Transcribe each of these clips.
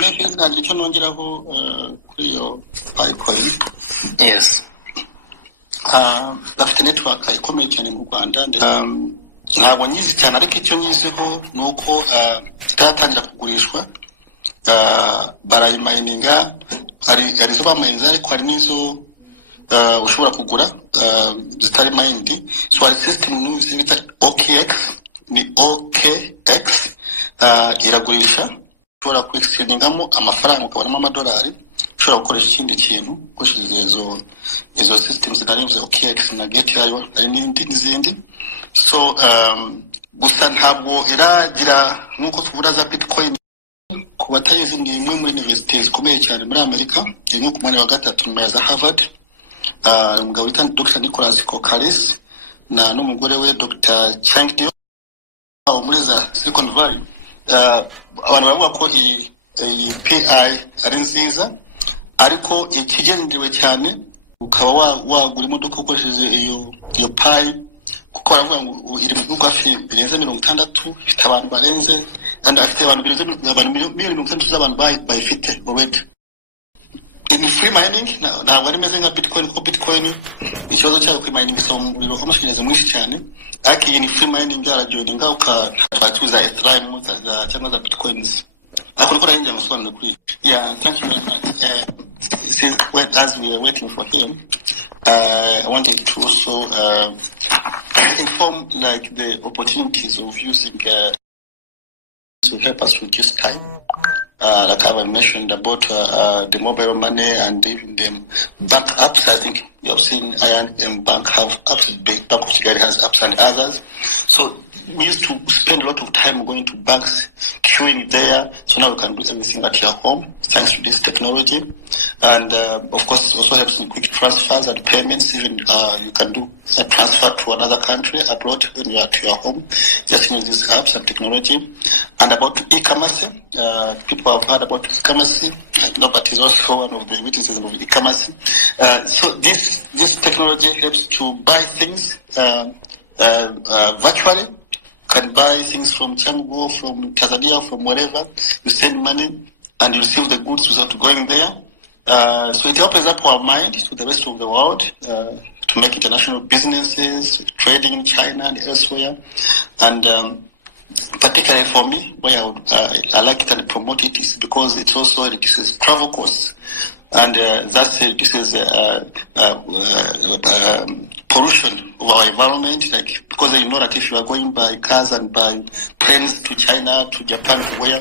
maybe ntagira icyo nongeraho kuri iyo Bitcoin. Yes. Bafite network ikomeye cyane mu Rwanda. Ntabwo nyizi cyane ariko icyo nyiziho ni uko zitaratangira kugurishwa. Barayimayininga, hari izo bamayinze ariko hari n'izo ushobora kugura zitari mayindi. So hari system n'uzi bita OKX, ni OKX, iragurisha, ushobora ku-exchangingamo amafaranga ukabonamo amadolari, ushobora gukoresha ikindi kintu ukoresheje izo systems narivuze OKX na Get yayo hari n'izindi. So gusa ntabwo iragira nk'uko tuvuga za Bitcoin. Ku batayizi ni imwe muri universities zikomeye cyane muri Amerika, iri ku mwanya wa 3 nyuma ya Harvard. Umugabo witwa Dr. Nicholas Kokaris na n'umugore we Dr. Chang Dio muri za Silicon Valley. Abantu baravuga ko iyi PI ari nziza, ariko ikigenderewe cyane ukaba wagura imodoka ukoresheje iyo PI, kuko baravuga ngo iri mu bihugu hafi birenze 60, ifite abantu barenze, kandi afite abantu birenze miliyoni 60 z'abantu bayifite already. Ni free mining, ntabwo ari meze nka Bitcoin, kuko Bitcoin ikibazo cyayo kuri mining isaba umuriro w'amashanyarazi mwinshi cyane, ariko iyi ni free mining yarajoininga ukatuza Ethereum cyangwa za Bitcoins. Ako niko narinjye gusobanura kuri. Yeah, thank you very much. As we were waiting for him, I wanted to also inform like the opportunities of using to help us reduce time. Like I mentioned about the mobile money and even the bank apps. I think you have seen INM Bank have apps. Bank of Kigali has apps and others. So we used to spend a lot of time going to banks, queuing there. So now we can do everything at your home thanks to this technology. And of course, it also helps in quick transfers and payments. Even you can do a transfer to another country abroad when you are at your home, just using these apps and technology. And about e-commerce, people have heard about e-commerce. Nobody is also one of the witnesses of e-commerce. So this technology helps to buy things virtually. Can buy things from Chango, from Tanzania, from wherever. You send money and you receive the goods without going there. So it opens up our mind to the rest of the world, to make international businesses, trading in China and elsewhere. And particularly for me, where I like it and promote it is because it also reduces travel costs. And this is pollution of our environment, like, because you know that if you are going by cars and by planes to China, to Japan, where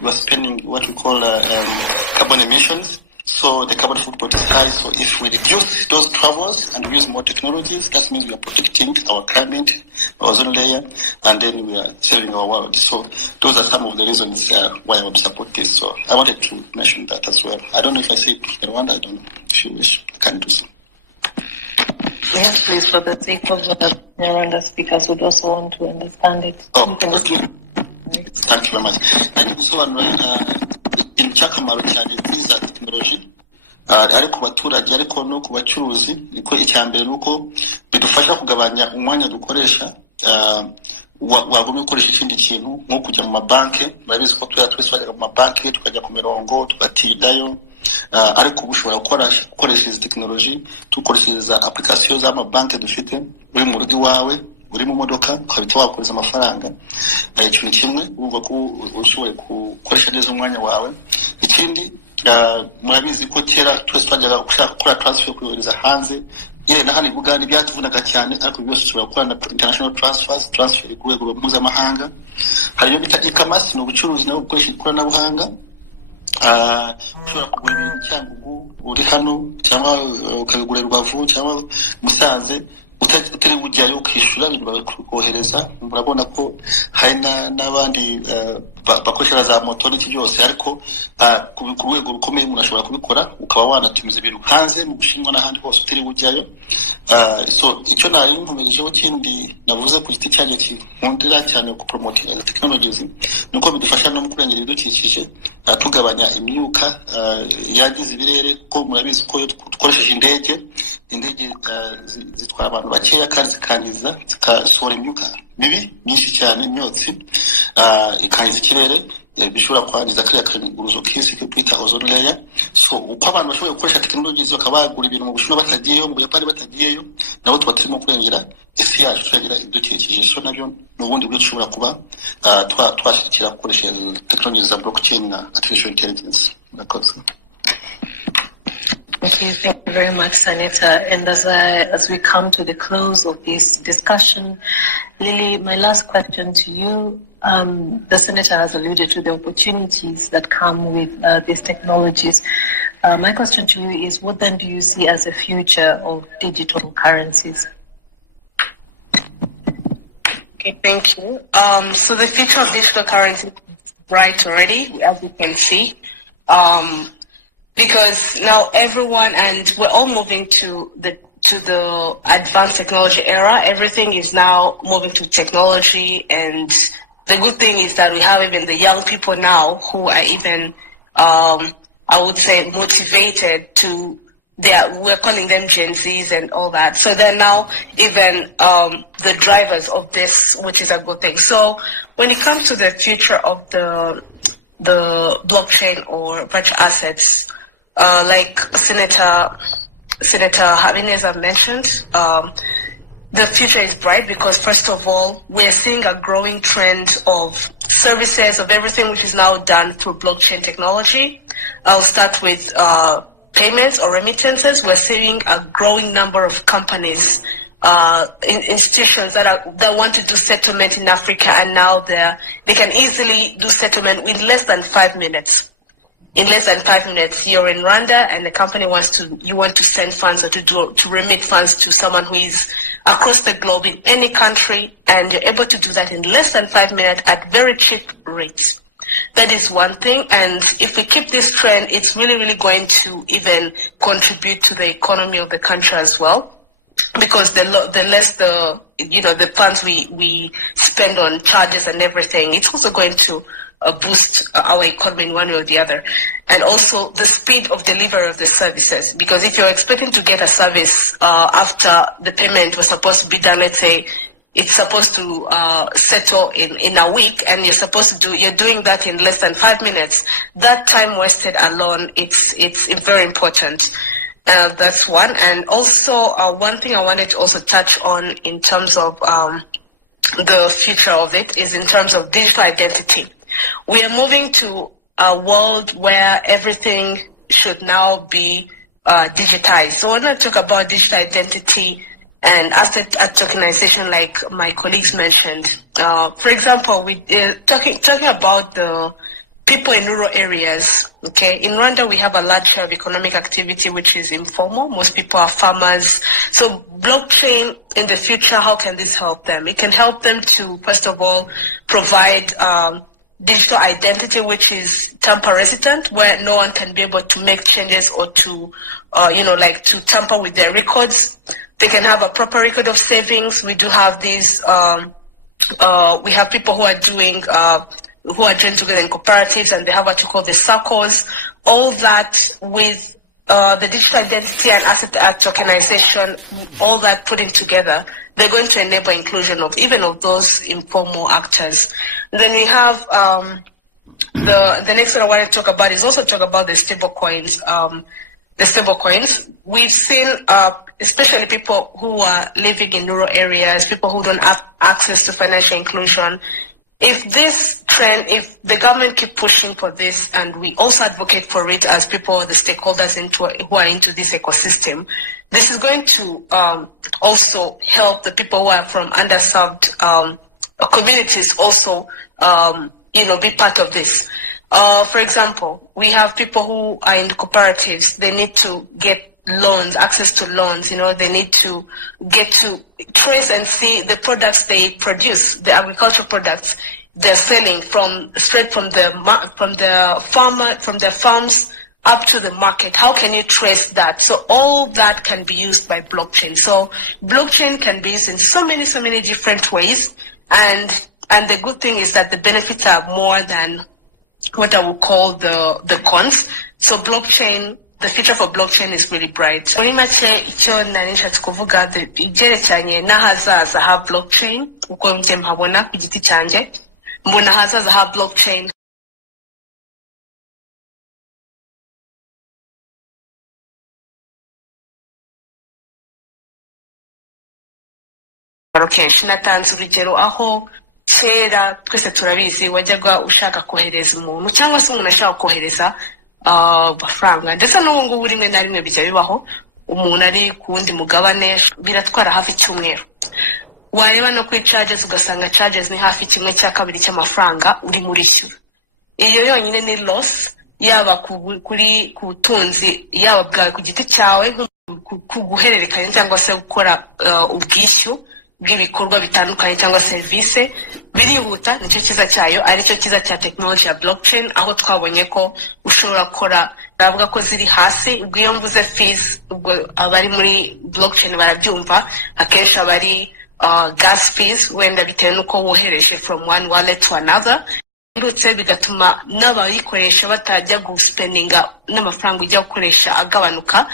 you are spending what we call carbon emissions, so the carbon footprint is high. So if we reduce those travels and use more technologies, that means we are protecting our climate, our ozone layer, and then we are saving our world. So those are some of the reasons why I would support this. So I wanted to mention that as well. I don't know if I say Rwanda, I don't know. If you wish, I can do so. Yes, please, for the sake of the Rwanda speakers would also want to understand it. Oh, okay. Thank you very much. Thank you so much. Inchakamaro cyane biza technology ari ku baturage ariko no ku bacuruzi, niko icyambere nuko bidufasha kugabanya umwanya dukoresha wagomba gukoresha ikindi kintu nko kujya mu mabanki. Barabizi ko twese bajya mu mabanki tukajya ku mirongo tugatindayo, ariko ubushobora gukoresha izi technology, tukoreshereza application z'amabanki dufite uri mu rugo iwawe, uri mu modoka ukabita wakoresha amafaranga. Ikintu kimwe uvuga ko ushoboye gukoresha neza umwanya wawe. Ikindi murabizi ko kera twese twajyaga gushaka gukora transfer kuyohereza hanze, yewe na hano i Buganda byatuvunaga cyane, ariko byose ushobora gukora na international transfer ku rwego mpuzamahanga. Hari iyo bita e-commerce, ni ubucuruzi nabwo bukoresha ikoranabuhanga. Ushobora kugura ibintu Cyangugu uri hano, cyangwa ukabigura Rubavu cyangwa Musanze, utari bujyayo ukishyura ibintu bakohereza. Murabona ko hari n'abandi bakoresha za moto n'iki byose, ariko ku rwego rukomeye umuntu ashobora kubikora, ukaba wanatumiza ibintu hanze mu Bushinwa n'ahandi hose utari bujyayo. So icyo nari nkomerejeho kindi navuze ku giti cyanjye kinkundira cyane ku promoting technologies, nuko bidufasha no mu kurengera ibidukikije, tugabanya imyuka yagize ibirere, ko murabizi ko dukoresheje indege zitwara abantu bakeya kandi zikangiza, zikasohora imyuka mibi myinshi cyane, imyotsi ikangiza ikirere. bishobora kwangiza kariya kayunguruzo k'isi ko twita ozone layer. So uko abantu bashoboye gukoresha technologies bakabagura ibintu mu Bushinwa batagiyeyo, mu Buyapani batagiyeyo, nabo tuba turimo kurengera isi yacu, turengera ibidukikije. So nabyo n'ubundi buryo dushobora kuba twashyigikira gukoresha technologies za blockchain na artificial intelligence. Okay, thank you very much, Senator. And as we come to the close of this discussion, Lily, my last question to you. The Senator has alluded to the opportunities that come with these technologies. My question to you is, what then do you see as the future of digital currencies? Okay, thank you. So the future of digital currency is bright already, as you can see. Because now everyone, and we're all moving to the advanced technology era. Everything is now moving to technology, and the good thing is that we have even the young people now who are even, I would say, motivated to. We're calling them Gen Zs and all that. So they're now even the drivers of this, which is a good thing. So when it comes to the future of the blockchain or virtual assets, like Senator Habineza mentioned, the future is bright because, first of all, we're seeing a growing trend of services, of everything which is now done through blockchain technology. I'll start with payments or remittances. We're seeing a growing number of companies, institutions that want to do settlement in Africa, and now they can easily do settlement in less than 5 minutes. In less than 5 minutes, you're in Rwanda, and the company you want to send funds or to remit funds to someone who is across the globe in any country, and you're able to do that in less than 5 minutes at very cheap rates. That is one thing, and if we keep this trend, it's really, really going to even contribute to the economy of the country as well, because the less the funds we spend on charges and everything, it's also going to boost our economy in one way or the other. And also the speed of delivery of the services, because if you're expecting to get a service after the payment was supposed to be done, let's say it's supposed to settle in a week, and you're doing that in less than 5 minutes, that time wasted alone, it's very important. That's one. And also one thing I wanted to also touch on in terms of the future of it is in terms of digital identity. We are moving to a world where everything should now be digitized. So when I talk about digital identity and asset tokenization, like my colleagues mentioned, for example, we're talking about the people in rural areas. Okay, in Rwanda we have a large share of economic activity which is informal. Most people are farmers. So blockchain in the future, how can this help them? It can help them to, first of all, provide digital identity which is tamper resistant, where no one can be able to make changes or to to tamper with their records. They can have a proper record of savings. We do have these we have people who are doing together in cooperatives, and they have what you call the circles. All that with the digital identity and asset tokenization, all that putting together, they're going to enable inclusion of even of those informal actors. Then we have the next one I want to talk about is also talk about the stable coins. The stable coins, we've seen especially people who are living in rural areas, people who don't have access to financial inclusion. If this trend, if the government keep pushing for this, and we also advocate for it as people, the stakeholders who are into this ecosystem, this is going to also help the people who are from underserved communities also, be part of this. For example, we have people who are in cooperatives. They need to get loans, access to loans. They need to get to trace and see the products they produce, the agricultural products they're selling straight from their farms up to the market. How can you trace that? So all that can be used by blockchain. So blockchain can be used in so many different ways, and the good thing is that the benefits are more than what I would call the cons. So blockchain, the future for blockchain is really bright. Muri make icyo nanishatse kuvuga ibyerekeranye n'ahazaza ha blockchain, uko njye mpabona ku giti cyanjye, mbona ahazaza ha blockchain kenshi. Natanze urugero aho kera twese turabizi wajyaga ushaka kohereza umuntu cyangwa se umuntu ashaka kohereza amafaranga, ndetse n'ubu ngubu rimwe na rimwe bijya bibaho umuntu ari ku wundi mugabane, biratwara hafi icyumweru. Wareba no kuri charges ugasanga charges ni hafi kimwe cya kabiri cy'amafaranga uri muri shyura. Iyo yonyine ni loss, yaba kuri kutunzi, yaba bwawe ku giti cyawe kuguhererekanya cyangwa se gukora ubwishyu bw'ibikorwa bitandukanye cyangwa service birihuta. Nicyo kiza cyayo, aricyo kiza cya technology ya blockchain, aho twabonye ko ushobora gukora, bavuga ko ziri hasi. Ubwo iyo mvuze fees, ubwo abari muri blockchain barabyumva, akenshi abari gas fees, wenda bitewe nuko wohereje from one wallet to another, ndetse bigatuma n'abayikoresha batajya guspendinga n'amafaranga ujya gukoresha agabanuka.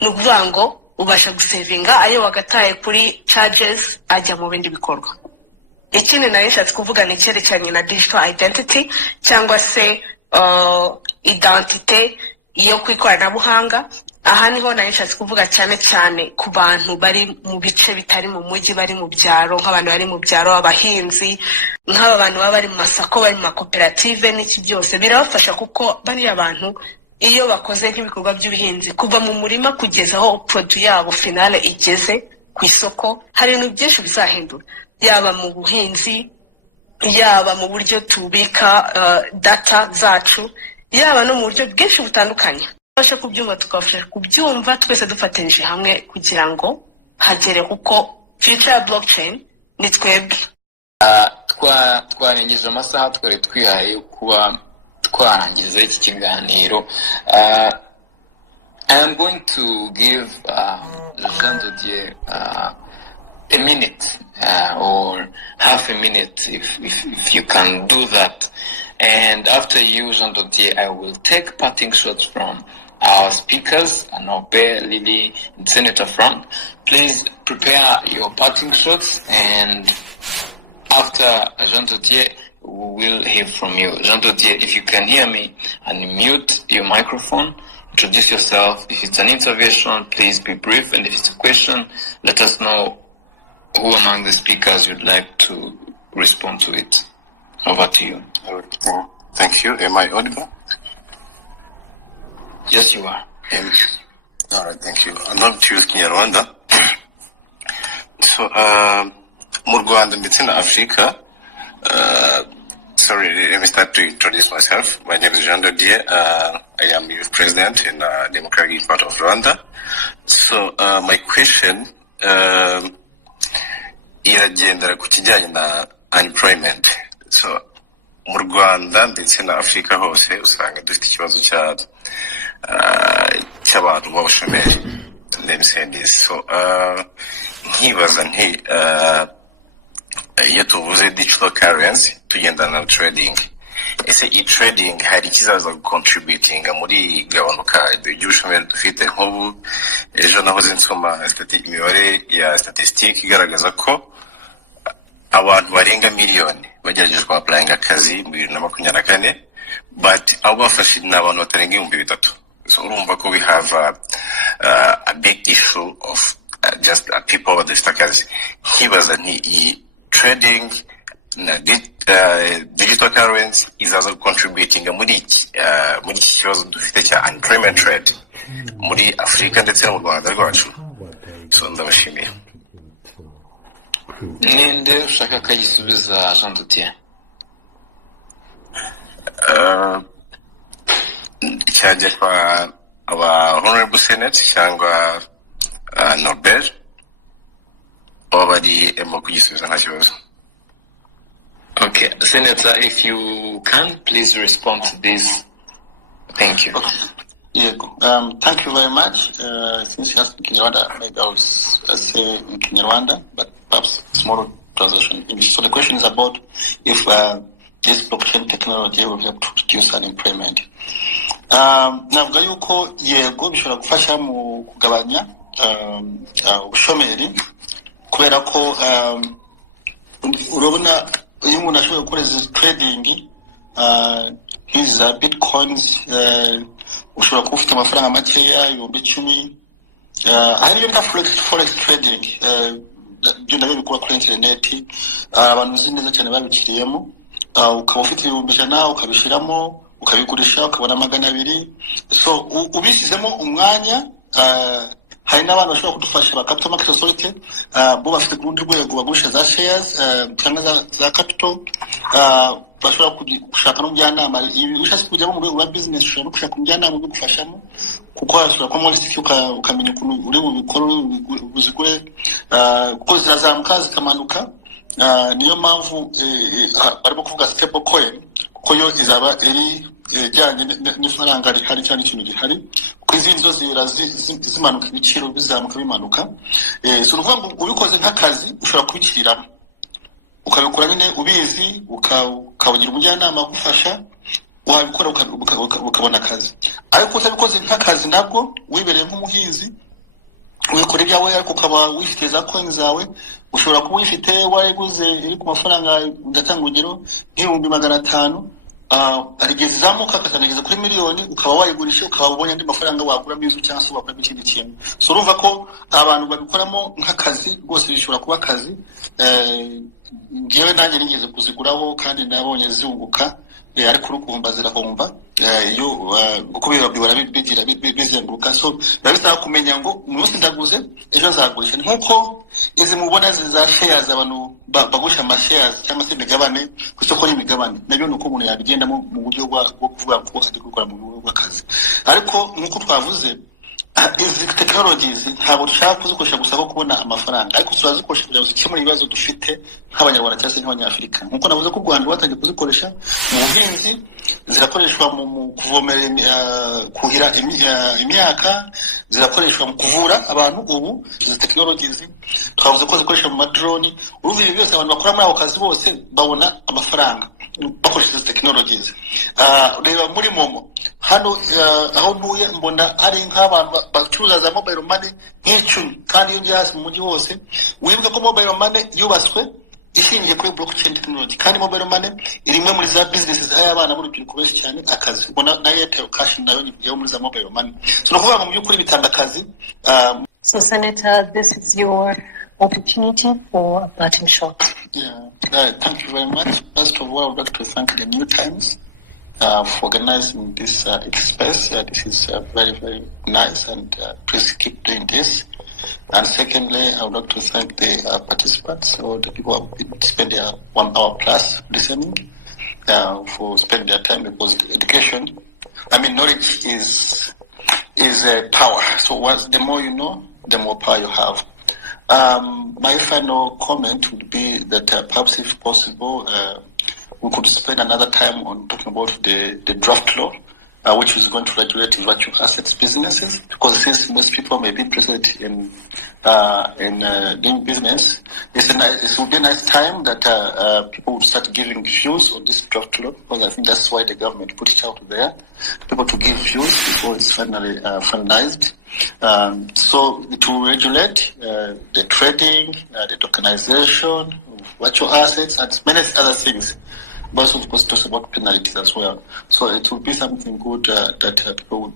Ni ukuvuga ngo ubasha gusevinga ayo wagataye kuri charges ajya mu bindi bikorwa. Ikindi nayo nshatse kuvuga ni icyerekeranye na digital identity cyangwa se identite yo ku ikoranabuhanga. Aha niho nayo nshatse kuvuga cyane cyane ku bantu bari mu bice bitari mu mujyi, bari mu byaro, nk'abantu bari mu byaro, abahinzi, nk'aba bantu baba bari mu masako, bari mu makoperative, n'iki byose birabafasha kuko bari abantu iyo bakoze nk'ibikorwa by'ubuhinzi kuva mu murima kugeza aho produit yabo finale igeze ku isoko, hari ibintu byinshi bizahindura, yaba mu buhinzi, yaba mu buryo tubika data zacu, yaba no mu buryo bwinshi butandukanye. Twashe kubyumva tukafasha kubyumva twese dufatanyije hamwe kugira ngo hagere kuko future ya blockchain ni twebwe. Twarengeje amasaha twari twihaye kuba twarangiza iki kiganiro. I am going to give Jean de Dieu a minute or half a minute if you can do that. And after you, Jean de Dieu, I will take parting shots from our speakers, Norbert, Lily, and Senator Frank. Please prepare your parting shots, and after Jean de Dieu, we will hear from you. Jean de Dieu, if you can hear me, unmute your microphone, introduce yourself. If it's an intervention, please be brief, and if it's a question, let us know who among the speakers you'd like to respond to it. Over to you. Thank you. Am I audible? Yes, you are. All right, thank you. I'm not to use Kinyarwanda. So, mu Rwanda ndetse na Africa, sorry, let me start to introduce myself. My name is Jean de Dieu. I am youth president in the Democratic part of Rwanda. So, my question, iragendera ku kijyanye na unemployment. So, mu Rwanda ndetse na Africa hose usanga dufite ikibazo cy'abantu b'abashomeri. Let me say this. So, nkibaza nti iyo tuvuze digital currency tugendana na trading, ese trading hari ikizaza contributing muri gabanuka ry'ubushomeri dufite? Nk'ubu ejo nahoze nsoma imibare ya statistique igaragaza ko abantu barenga miliyoni bagerageje applying akazi mu 2024, but abo bafashe ni abantu batarenga 3,000. So urumva ko we have a big issue of just people badafite akazi. Nkibaza nti trading na digital currency izaza contributing muri iki kibazo dufite cya unemployment rate muri Afrika ndetse no mu Rwanda rwacu. So ndabashimiye. Ninde ushaka kayisubiza Jean de Dieu? Cyajya kwa aba honorable senate cyangwa Norbert bari emo kugisubiza nta kibazo. Okay, Senator, if you can, please respond to this. Thank you. Okay. Yeah, thank you very much. Since you asked in Kinyarwanda, maybe I will say in Kinyarwanda, but perhaps small translation in English. So the question is about if this blockchain technology will help to reduce unemployment. Navuga yuko yego bishobora gufasha mu kugabanya ubushomeri, kubera ko urabona iyo umuntu ashoboye gukora trading nk'izi za bitcoins, ushobora kuba ufite amafaranga makeya 10,000. Hari ibyo bita forex trading, byo nabyo bikora kuri internet abantu uzi neza cyane babikiriyemo ukaba ufite 100 ukabishiramo ukabigurisha ukabona 200 so ubisizemo umwanya hari n'abantu bashobora kudufasha ba capital market authority bo bafite kurundi rwego bagurisha za shares cyangwa za capital bashobora gushaka n'umujyanama ushatse kujyamo mu rwego rwa business ushobora no gushaka umujyanama wo gufashamo kuko hashobora kuba muri siki ukamenya ukuntu uri bubikora buzigure kuko zirazamuka zikamanuka niyo mpamvu barimo kuvuga stable coin kuko yo izaba iri ijyanye n'ifaranga rihari cyane ikintu gihari kuko izindi zo zimanuka ibiciro bizamuka bimanuka so uvuga ngo ubikoze nk'akazi ushobora kubikiriramo ukabikora nyine ubizi ukabugira umujyanama gufasha wabikora ukabona akazi ariko utabikoze nk'akazi nabwo wibereye nk'umuhinzi wikora ibyawe ariko ukaba wifite za coin zawe ushobora kuba wifite wayiguze iri ku mafaranga ndatanga urugero nk'ibihumbi 500 arigeze zamuka akatanageza kuri miliyoni ukaba wayigurisha ukaba ubonye andi mafaranga wagura mizu cyangwa se wakora ikindi kintu so urumva ko abantu babikoramo nk'akazi rwose bishobora kuba akazi ngewe nanjye nigeze kuziguraho kandi nabonye zunguka ariko urukumva zirahomba iyo kuko bibabwira bigira bizenguruka so babisaba kumenya ngo umunsi ndaguze ejo nzagurisha nkuko izi mubona za shares abantu bagusha ama shares cyangwa se imigabane ku isoko y'imigabane nabyo nuko umuntu yabigenda mu buryo bwo kuvuga ko ari gukora mu buryo bw'akazi ariko nkuko twavuze izi technologies ntabwo dushaka kuzikoresha gusa ko kubona amafaranga ariko turazikoresha kugira ngo zikemure ibibazo dufite nk'abanyarwanda cyangwa se nk'abanyafrika nkuko navuze ko u Rwanda rwatangiye kuzikoresha mu buhinzi zirakoreshwa mu kuvomera kuhira imyaka zirakoreshwa mu kuvura abantu ubu izi technologies twavuze ko zikoresha mu madrone uruvi ibyo byose abantu bakora muri ako kazi bose babona amafaranga bakoresha izi technologies reba muri momo hano aho ntuye mbona hari nk'abantu bacuruza za mobile money nk'icumi kandi iyo hasi mu mujyi wose wibuka ko mobile money yubatswe ishingiye kuri blockchain technology kandi mobile money irimwe muri za businesses y'abana b'urubyiruko benshi cyane akazi ubona na Airtel cash nayo ni muri za mobile money so no kuvuga mu by'ukuri bitanga akazi So Senator, this is your opportunity for a parting shot. Thank you very much. First of all, I would like to thank the New Times for organizing this express. This is very, very nice, and please keep doing this. And secondly, I would like to thank the participants, or the people who have spent their 1 hour plus listening, for spending their time, because education, knowledge is power. So the more you know, the more power you have. My final comment would be that perhaps if possible, we could spend another time on talking about the draft law, which is going to regulate virtual assets businesses, because since most people may be interested in doing business, it would be a nice time that people would start giving views on this draft law, because I think that's why the government put it out there, people to give views before it's finally finalized. So it will regulate the trading, the tokenization of virtual assets, and many other things. But of course, talks about penalties as well. So it will be something good that people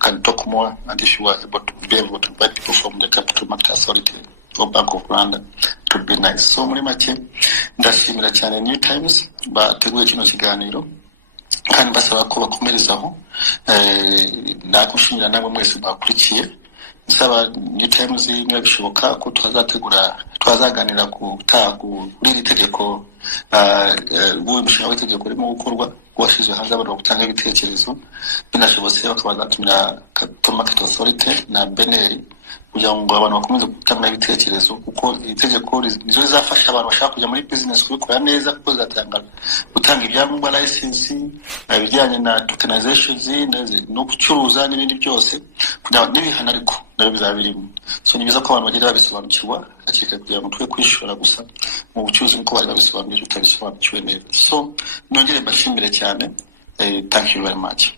can talk more, and if you are able to be able to invite people from the Capital Market Authority or Bank of Rwanda, it would be nice. So muri make ndashimira cyane New Times bateguye kino kiganiro kandi basaba ko bakomerezaho nakushimira namwe mwese bakurikiye nsaba New Times mwabishoboka ko twazaganira kuri iri tegeko umushinga w'itegeko urimo gukorwa washyizwe hanze abantu gutanga ibitekerezo binashobotse bakabazatumira Capital Market Authority na BNR kugira ngo abantu bakomeze gutanga ibitekerezo kuko itegeko nizo rizafasha abantu bashaka kujya muri business kubikora neza kuko zatanga gutanga ibyangombwa license ibijyanye na tokenizations no gucuruza n'ibindi byose kugira n'ibihano ariko nabyo bizabirimo so ni biza ko abantu bagenda babisobanukirwa hakika kugira ngo twe kwishora gusa mu bucuruzi nko bari babisobanukirwa utabisobanukiwe neza so nongere mbashimire cyane thank you very much.